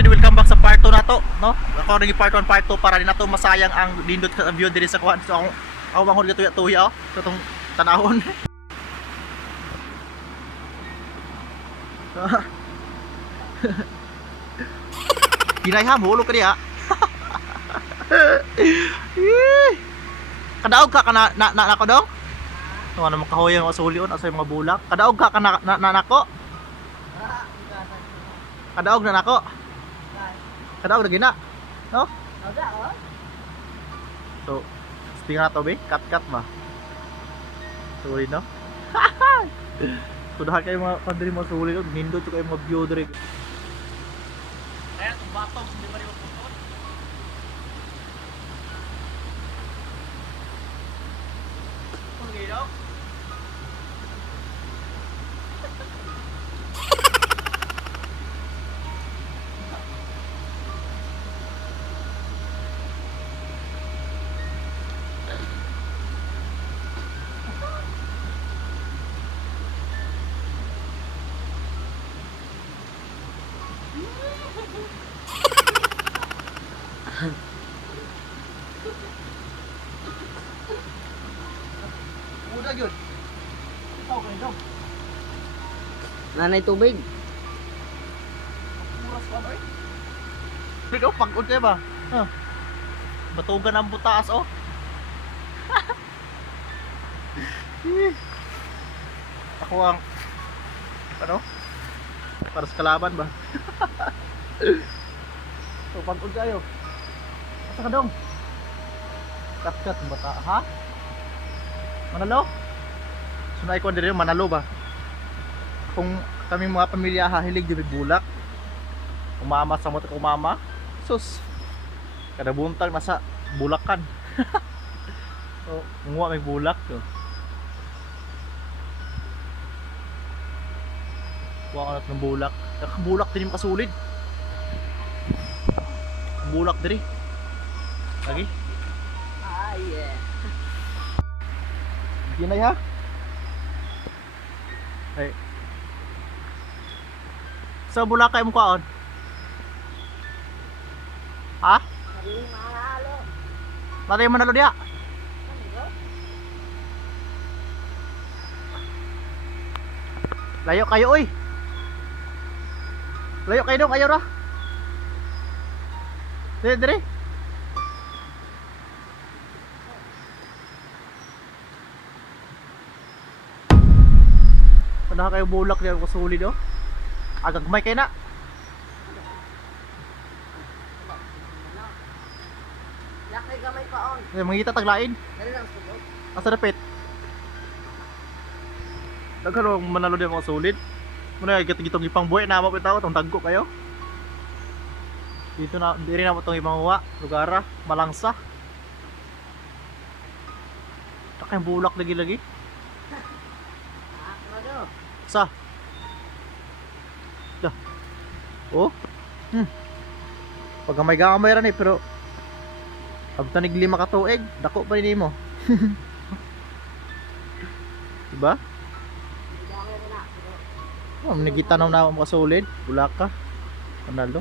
solid, welcome back sa part 2 na to, no? Ako rin part 1, part 2 para din na to masayang ang lindot sa view diri sa kuan. So ako bangon ka tuya-tuya oh. Katong tanahon. Hinay ha, mulog ka diha. Kadaog ka na nako dong? Ano naman kahoy ang asulion asa yung mga bulak. Kadaog ka na nako? Kadaog na nako. Kadaog na gina. No? So, tingnan nato be, cut ba? Sorry no. Sudah kayo mga kadiri mga sulit, nindot kayo mga view diri. Kaya kung batog hindi ba rin magputol? Kung ginaw? Udah yun. Ikaw kayo daw. Nanay tubig. Muras ka ba eh? Ikaw, pagod kayo ba? Huh. Batugan ang butaas oh. Ako ang ano? Para sa kalaban ba? So pagod kayo. Asa ka dong? Kat bata ha? Manalo? Sunay ko din manalo ba? Kung kami mga pamilya hahilig di bulak. Umama sa motor umama. Sus. Kada buntag nasa bulakan. So, munguha may bulak yo. Kuha ka ng bulak. Nakabulak din yung kasulid. Bulak diri. Lagi. Ah, yeah. Ginay ha? Ay. Sa Bulacay mo kaon? Ha? Sabi manalo. Mari manalo dia. Layo kayo oy. Layo kayo dong, ayo ra. Dire. Panaha kayo bulak diyan ko sulit oh. Agagmay kayo na. Lakay gamay paon. Mangita taglain. Dali lang sugod. Asa dapit? Daghan manalo diyan mga sulit. Muna gitong ipang buhay na mo pitaw tong tagko kayo. Dito na diri na mo tong ibang uwa, lugara, malangsa. Takay bulak lagi. Ah, ano? Sa. Dah. Oh. Pag gamay ra ni pero pag tanig 5 ka tuig, dako pa ni mo. Diba? Oh, nagitanaw na mo kasulid, bulak ka. Panalo.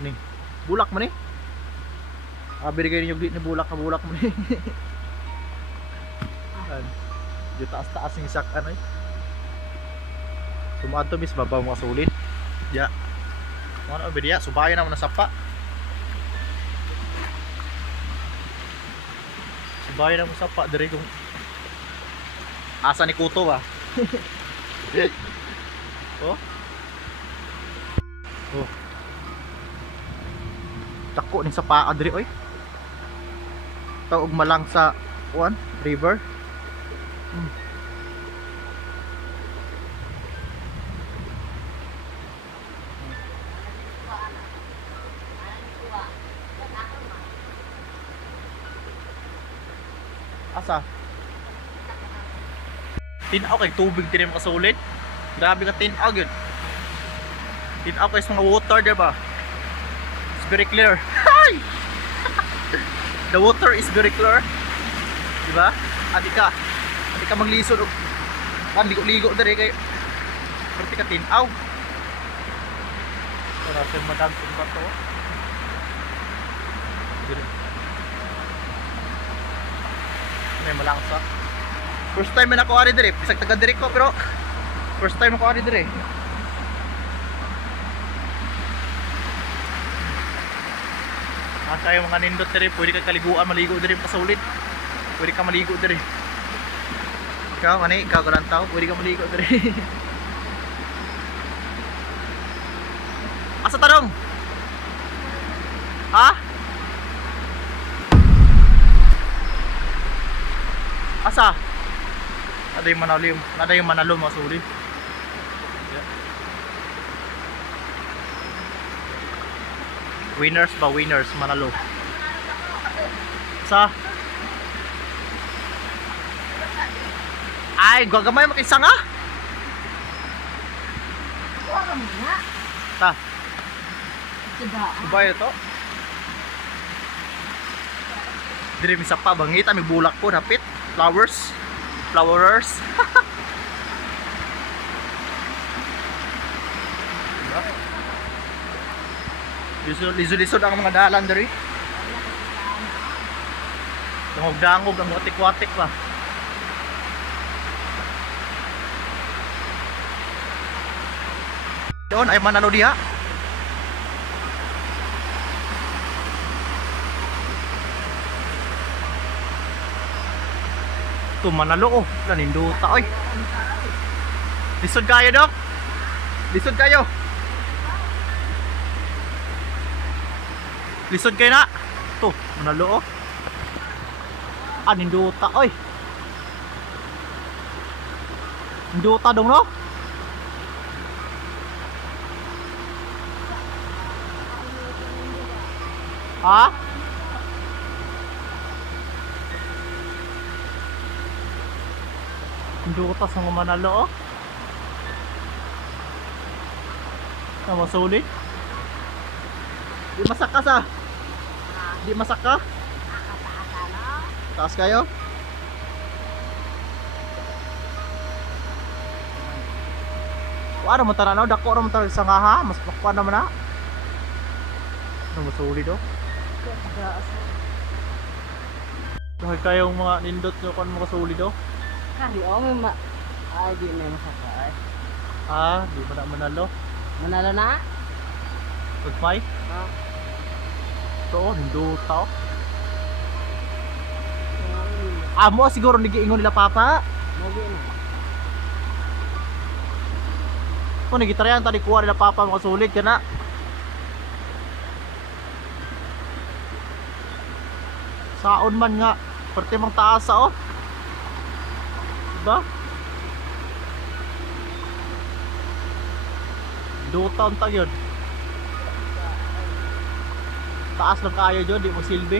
Ni. Bulak mo ni. Abi kayo ninyo ni bulak mo ni. Yung taas-taas yung isak ano eh. Sumaan to bis babaw mga sulit. Ya. Ano ba diya? Subayan naman na sapa. Subayan naman sapa dari kung asa ni Kuto ba? Oh. Oh. Tako ning sapa adri oy. Taog malang sa one river. Asa? Tinaw kay tubig din mga sulit. Grabe ka tinaw yun. Tinaw kay mga water diba? It's very clear. Hi! The water is very clear. Diba? Adi ka maglisod og ligo-ligo dere kay perti ka tinaw. Wala siyang madagpong bato. Dire. May malangsa. First time na ako ari dire. Bisag taga dire ko pero first time ako ari dire. Asa yung mga nindot dire, pwede ka kaliguan, maligo dire pasulid. Pwede ka maligo dire. Ikaw, mani, ikaw ko lang tao, pwede ka maligo dire. Asa tanong? Ha? Asa? Nada yung manalo masuli. Winners ba? Winners, manalo. Sa? Ay, gagamay makisang ha? Huwag mo nga. Ta, Diba? subay ito. Diri misa pa bangita, may bulak po napit. Flowers. Flowerers. Lisod-lisod ang mga dalan diri. Dangog-dangog ang watik-watik pa. Doon ay manalo diha. Ito manalo oh, naninduta oy. Lisod kayo dok. Lisod kayo. Lisod kayo na. Ito, manalo oh. Ninduta oy. Ninduta dong no. Ha? Ninduta sa mga manalo oh. Sama sulit. Di masak ka sa. Di masak ka. Taas kayo. Ano mo tara na, dako na mo tara sa nga ha, mas pakpan naman na. Ano mo sulit oh. Dahil kayong mga nindot nyo kung mga sulit oh. Kali o, may ay, di may masakay. Ah, di mo na manalo. Manalo na? Pagpay? Ha? Ito oh, ninduta oh. Amo siguro nagiingon nila papa. Mogi na. Kung nagitarayan tadi kuha nila papa mga sulit ka na. Saon man nga, parte mang taasa oh. Diba? Duta ang tag yun. Taas lang kaya dyan, di mo silbi.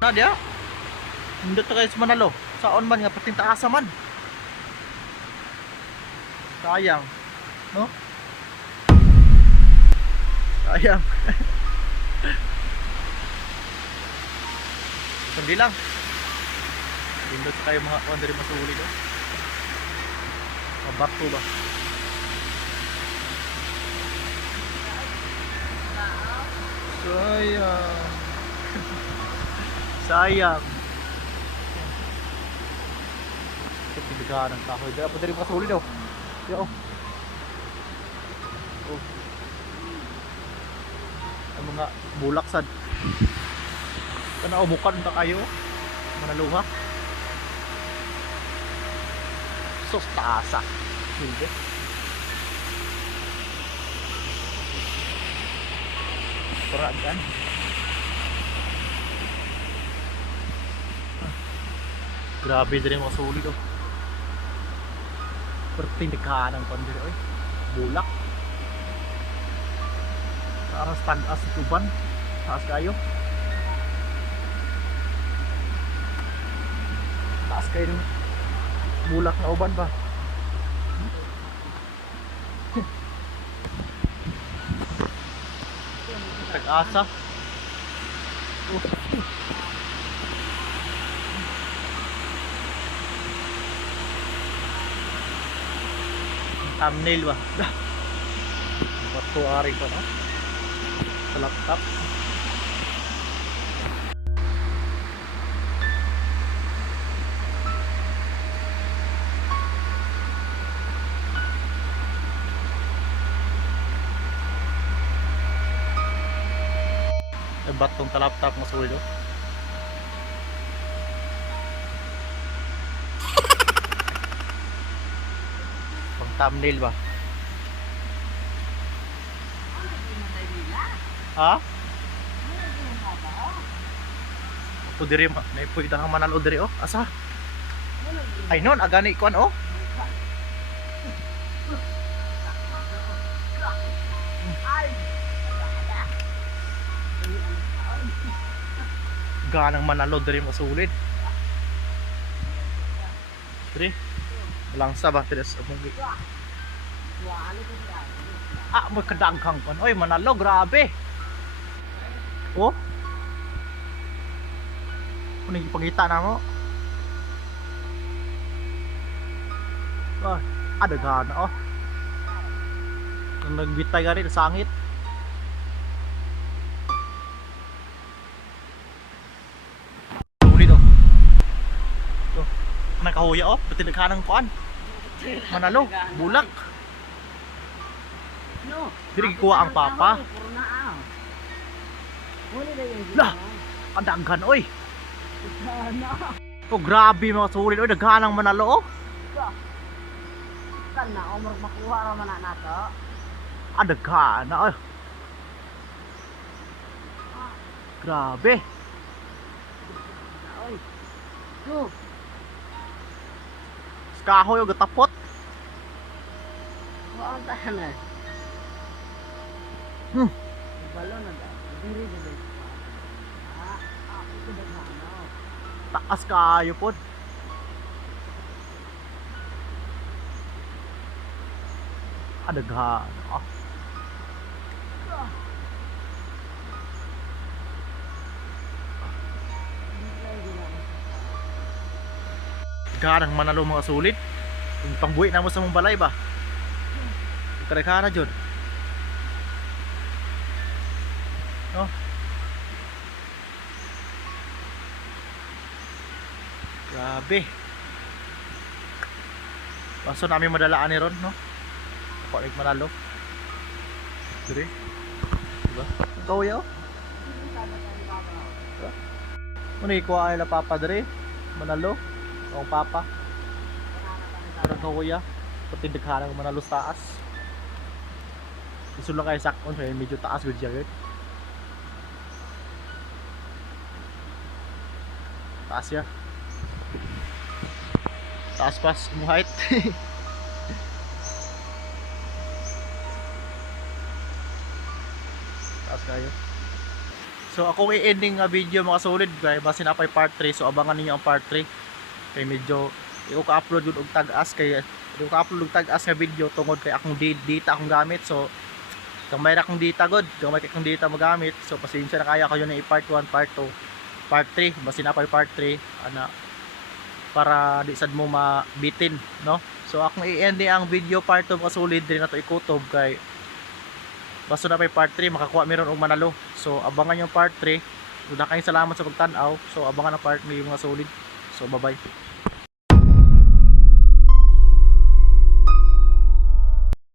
Na dia. Hindi to kayo sa manalo. Saon man nga pating taasa man. Sayang. No? Sayang. Sandi lang. Pindot kayo mga kuwan dari masuli ko. Mabato ba? Sayang. Sayang. Ito piligaan ng kahoy. Dala pa dari masuli daw. Yo. Oh. Ang mga bulaksad. Kana umukan ta kayo. Manaluha. Sos taasa. Hindi. Peragan. Grabe din mga sulit oh. Perting dekaan ng pandiri oy. Bulak. Parang tagas sa tuban. Taas kayo. Taas kayo ng bulak na uban ba? Tag-asa. thumbnail ba? Bato ari ko no. Sa laptop. Batong sa laptop mo sulo. Pang thumbnail ba? Ha? Ako diri may pwede kang manalo diri oh. Asa? Ay non agani kuan oh. Ganang manalo diri mo sulit. Diri. Langsa ba tiras among gi. Ah, mo kadangkang kon. Oy, manalo grabe. Oh. Kuning pangita na mo. Oh, ada gana oh. Nang nagbitay gani sa sangit. Nakahuya oh, pati naghanang kuan. Manalo, bulak. No. Diri kuha ang papa. Lah, ang daghan oy. Oh, grabe mga sulit oy, daghanang manalo oh. Kan na umur makuha ra man na to. Ah, daghan na oy. Grabe. Oy. Go. Kahoy og tapot. Kuan ta na. Balon na da. Diri diri. Ito daghan. Taas kayo pod. Ah, daghan. Ah. Garang manalo mga sulit. Yung pangbuhi na mo sa mong balay ba? Kare-kara jud. No? Grabe. Paso namin madalaan ni Ron, no? Ako ay manalo. Dire. Diba? Ikaw yaw? Ano ikuha ay la papa dire? Manalo. Ang papa. Parang kahuya. Pati daghanang manalo sa taas. Isun lang kayo sakon. Medyo taas good siya. Taas ya. Taas pas mo height. Taas kayo. So ako i-ending nga video mga solid guys. Basta na pa part 3. So abangan niyo ang part 3. Kay medyo i-upload yun og tag-as kay i-upload og tag-as nga video tungod kay akong data akong gamit. So gamay ra akong data god, gamay kay akong data magamit. So pasensya na kaya kayo na i-part 1, part 2, part 3, basta na pa part 3 ana para di sad mo mabitin, no? So akong i-end ang video part 2 mga solid din na to ikutob kay basta na pa part 3 makakuha meron og manalo. So abangan yung part 3. Una kayong salamat sa pagtan-aw. So abangan ang part 3 mga solid. So bye bye.